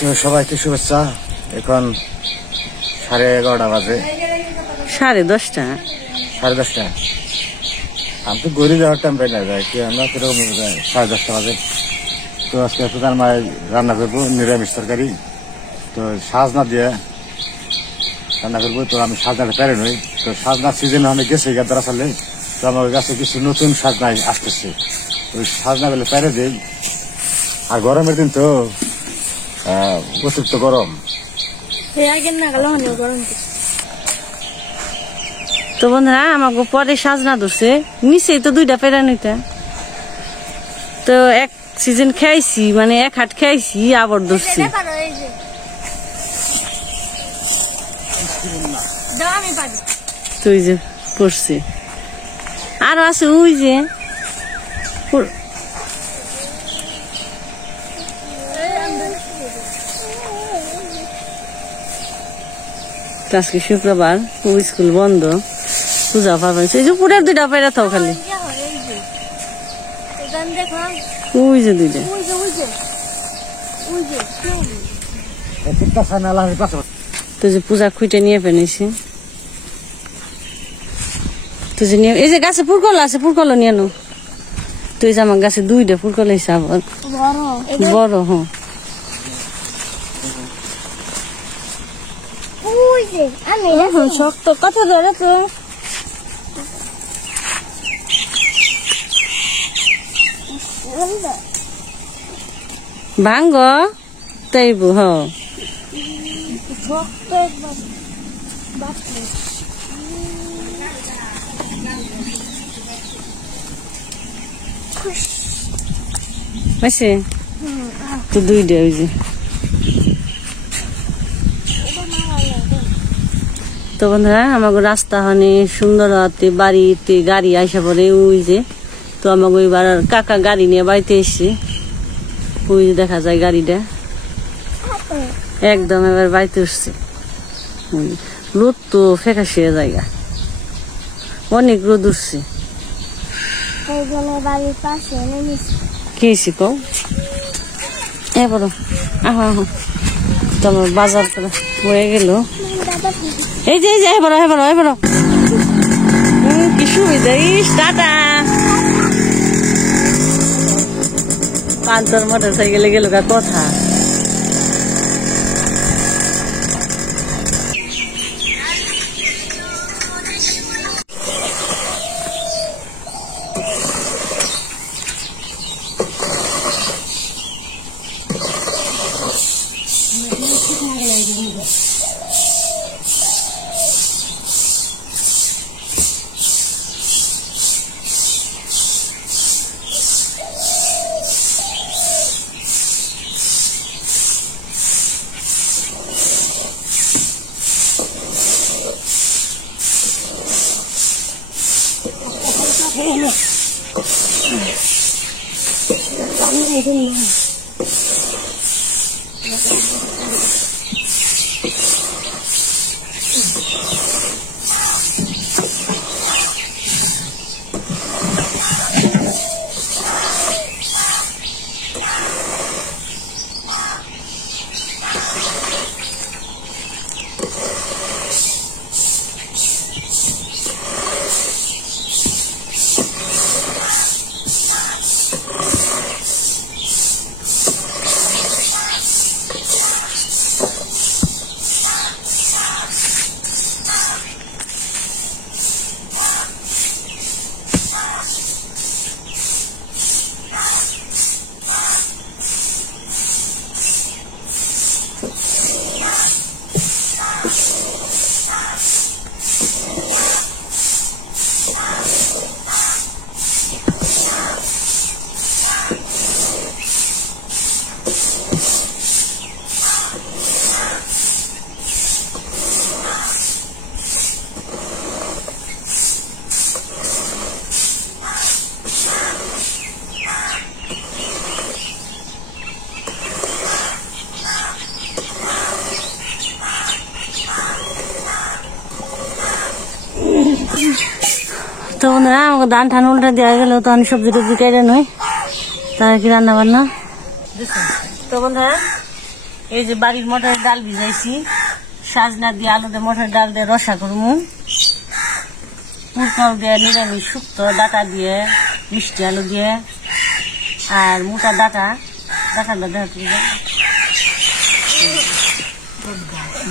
তো সবাইকে শুভেচ্ছা। এখন 11:30 বাজে। 10:30 10:30 আমি তো গড়ি যাওয়ার টাইম পাই না যায় কি আমরা কিরকম যায় 10:30 বাজে। তো আজকে প্রধান মায়ের রান্না করবো নিরামিষ তরকারি। তো সাজনা দিয়ে রান্না করবো। তো আমি সাজনাটা পেরে নই। তো সাজনার সিজন আমি গেছি গাদ্দারা সালে। তো আমার কাছে কিছু নতুন সাজনা আসতেছে। ওই সাজনা গুলো পেরে দিই। আর গরমের দিন তো অতিরিক্ত গরম। তো বন্ধুরা আমাকে পরে সাজনা ধরছে নিচে তো 2টা পেরা নিতে। তো এক সিজন খাইছি মানে এক হাট খাইছি আবার ধরছি। তুই যে পড়ছে আরো আছে ওই যে আজকে শুক্রবার স্কুল বন্ধ পূজা পাবেন এই যে পুরের 2টা পায়রা থাও খালি ওই যে 2টা তো যে পূজা খুঁটে নিয়ে ফেলেছি। তো যে নিয়ে এই যে গাছে ফুলকল আছে ফুলকল নিয়ে নো। তো এই যে আমার গাছে 2টা ফুলকল হয়েছে আবার বড়। হ্যাঁ শক্ত কথা ধরে তো ভাঙ্গ তাইব হ তো 2টা ওই যে। তো বন্ধুরা আমাকে রাস্তা হনে সুন্দর হাতে বাড়িতে গাড়ি আসা পরে ওই যে। তো আমাকে ওইবার কাকা গাড়ি নিয়ে বাড়িতে এসছে। ওই যে দেখা যায় গাড়িটা একদম এবার বাড়িতে উঠছে। রোদ তো ফেকাশে জায়গা অনেক রোদ উঠছে। খেয়েছি কও এবার আহো আহো তোমার বাজার করে হয়ে গেল। এই যে এবার কি সুবিধা টাটা পান্তর মোটর সাইকেলে গেল কথা। তো বন্ধুরা আমাকে ধান ঠান উল্টা দেওয়া গেল তো আমি সবজি টবজি কেটে নই তার কি রান্না বান্না। তো বন্ধুরা এই যে বাড়ির মটরের ডাল ভিজাইছি, সাজনা দিয়ে আলু দিয়ে মটরের ডাল দিয়ে রসা করবো, পুরকাও দিয়ে নিরামিষ শুক্তো, ডাটা দিয়ে মিষ্টি আলু দিয়ে, আর মোটা ডাটা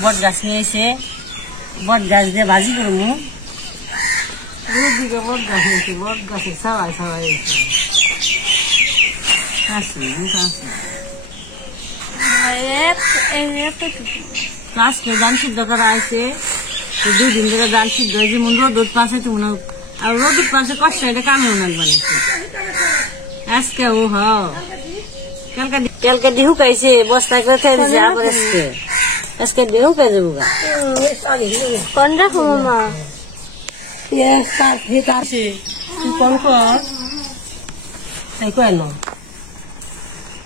বট গাছ নিয়ে এসে বট গাছ দিয়ে ভাজি করবো। দুদিকে বট গাছ হয়েছে, বট গাছে সবাই আজকে ধান সিদ্ধ করা আছে, 2 দিন ধরে ধান সিদ্ধ হয়েছে, মন রোদ পাশে তো মনে আর রোদ পাশে কষ্ট এটা কামেও লাগবে আজকে ও কালকে ডিহু খাইছে বস্তা করে খাই দিছে, আবার আজকে ডিহু খাই দেবো গা কোন রাখো মামা তুই কোন কর তাই কয় না,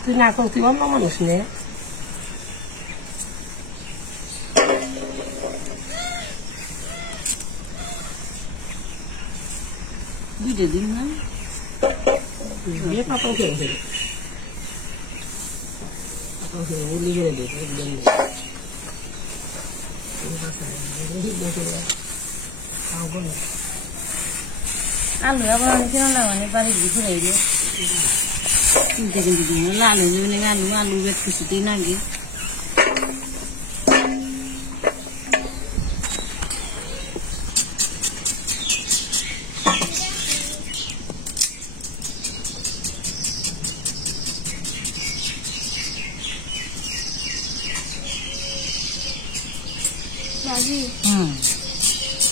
তুই না কর, তুই অন্য মানুষ নে। দুইটা দিন না পাপা খেয়ে আলু আবার অনেক না মানে বাড়ি ঘুরে এলো কিনতে দিন আলু আলু আলু বেট কিছুতেই নাগে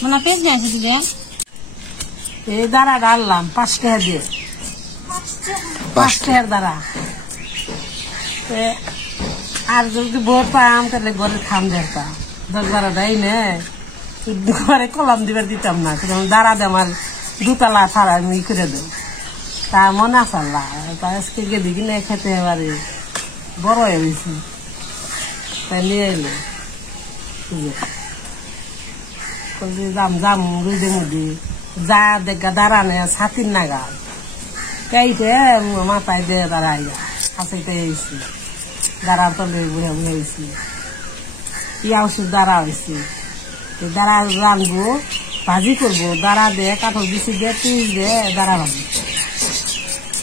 মানে পেঁচ গেছে দিদি এই দাঁড়া ডাললাম 5 টাকা দিয়ে, 5 টাকার দাঁড়া। আর যদি বোর পাম তাহলে ঘরে খাম দেখতাম, 10-12 দেয় না ঘরে কলম দিবার দিতাম না, দাঁড়া দে আমার 2 তলা ছাড়া আমি করে দেব, তা মনে আছে আল্লাহ। তা আজকে গিয়ে দেখি না খেতে এবারে বড় হয়ে গেছি, তাই নিয়ে এলো যাম রুদের মধ্যে যা দেখা দাঁড়ানে 7 নাগাদ চাইতে মাথায় দিয়ে দাঁড়াই হাসাইতে এসেছি, দাঁড়ার তলে বুড়ে বুড়ে হয়েছি, ইয়া ওষুধ দাঁড়া হয়েছি, দাঁড়া রানবো ভাজি করবো, দাঁড়া দিয়ে কাঠল বিচি দিয়ে পিস দিয়ে দাঁড়া ভাজি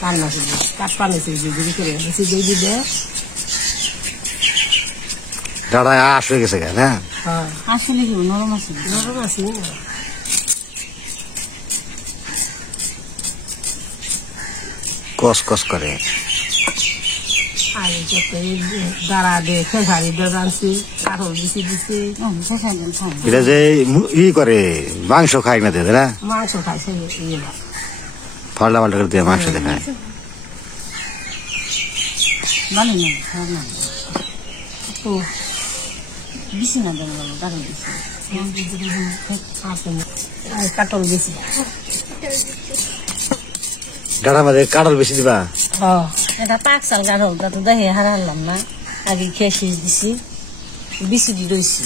রান্না করবো, কাঠ পানিছি গুড়ি করে বেশি দিয়ে দিয়ে দাঁড়া আশ হয়ে গেছে কেন? আসলে কি নরম আছে, নরম আছে কস কস করে দাঁড়া দিয়ে খেসারি দিয়ে রানছি, কাঠল বিচি দিছি। এটা যে ই করে মাংস খাই না দেয় না, মাংস খাইছে পাল্টা পাল্টা করে দিয়ে মাংস দেখায়। ভালো না খারাপ না তো বেশি না দেন দাঁড়িয়ে দিচ্ছি কাঠল বেশি গাড়ার মধ্যে কাঠল বেশি দিবা। এটা পাক চাল গাঢ় তো দেখে হারালাম না, আগে খেয়ে শেষ দিছি বেশি দিয়ে দিয়েছি,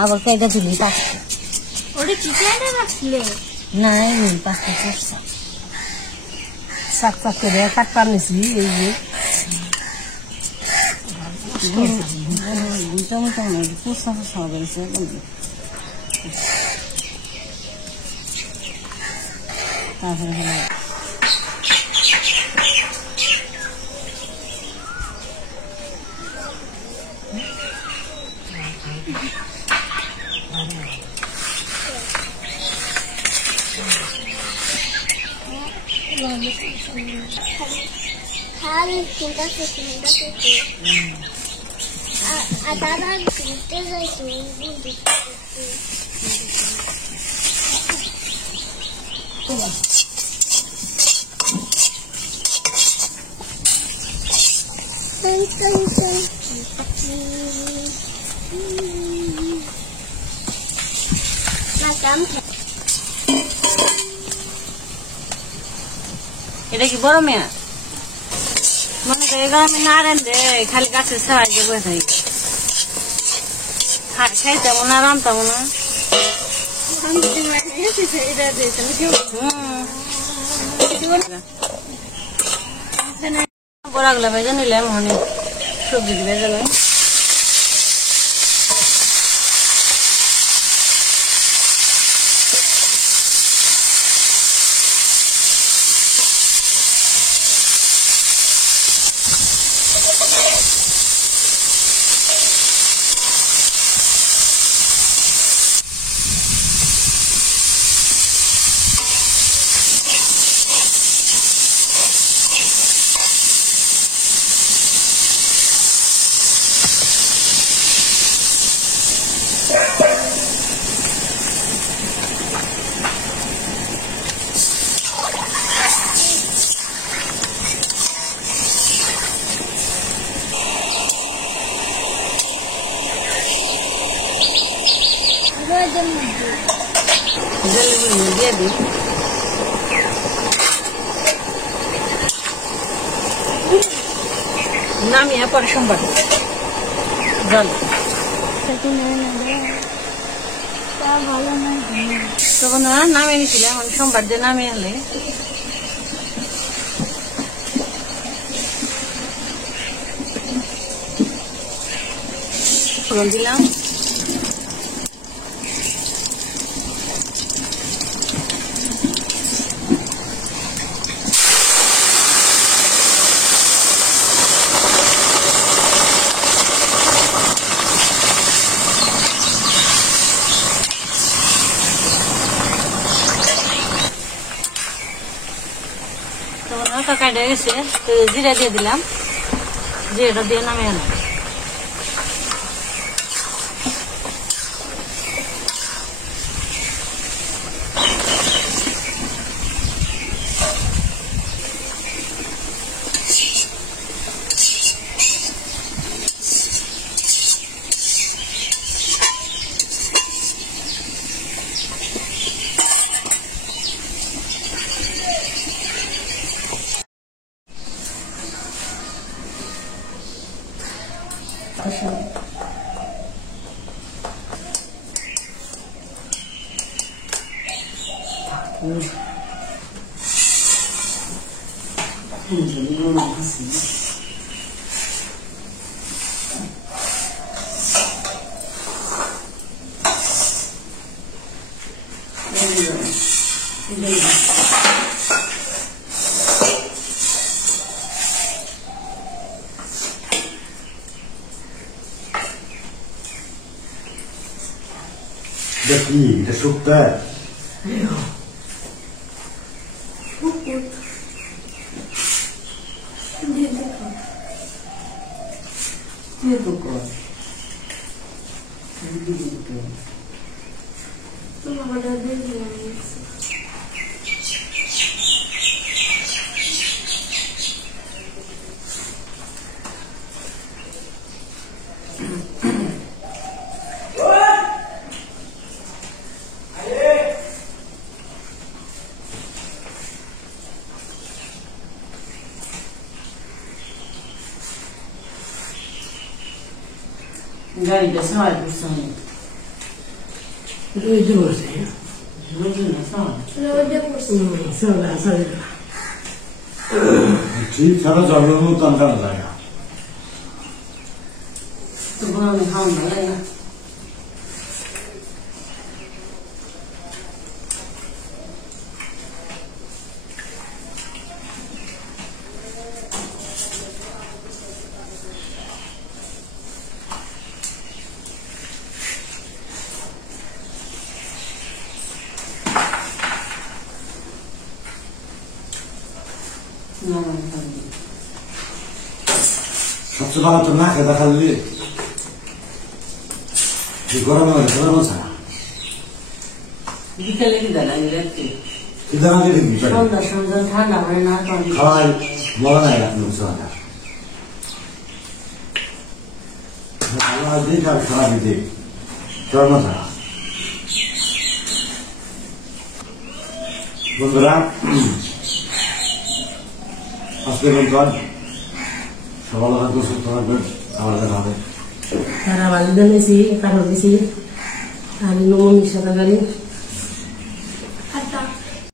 আবার কয়টা দিলি পাকছে না এমনি পাকটা করছে শাক চাক করে কাঠ পানিছি। এই যে পোষা পোষা বেড়েছে তারপরে এটা কি বড় মেয়া মনে করে গ্রামে না রান্ধে খালি গাছের ছাড়াই যে বসে থাকি খাইতাম না রান্তাম না বড় বড়াগুলা ভেজে নিলাম, মানে সবজি ভেজে নয়। দিয়ে দিই, নামিয়ে পরে সোমবার জল তখন নামিয়ে নিয়েছিলাম, আমি সোমবার দিয়ে নামিয়ে হলে ফোড়ন দিলাম। কাটা গেছে, তো জিরা দিয়ে দিলাম, জিরাটা দিয়ে নামিয়ে আনলাম। দেখি এটা শুকতে গাড়িটা সবাই করছে রোজ বসে রোজ না ঠিক ছাড়া জলের মতো আনকানো যায় না। তখন আমি খাওয়ান ভালো না। সবচেয়ে ভালো তো না খেতে খালি গরমে খেতে বলছে না, বিকেলে কি দাঁড়াই রাখছি খেতে না দিলে সন্ধ্যা সন্ধ্যা ঠান্ডা হয় না, খাওয়াই মজা নাই রাখতে বুঝতে পারে ভালো দিক আর খারাপ দিক চর্ম ছাড়া। বন্ধুরা আজকে বলতাম সকাল থাকবে সুস্থ থাকবেন, আমার দেখা হবে। তারা বাড়ি দিয়েছি কারণ দিয়েছি আর নমনীর সাথে গাড়ি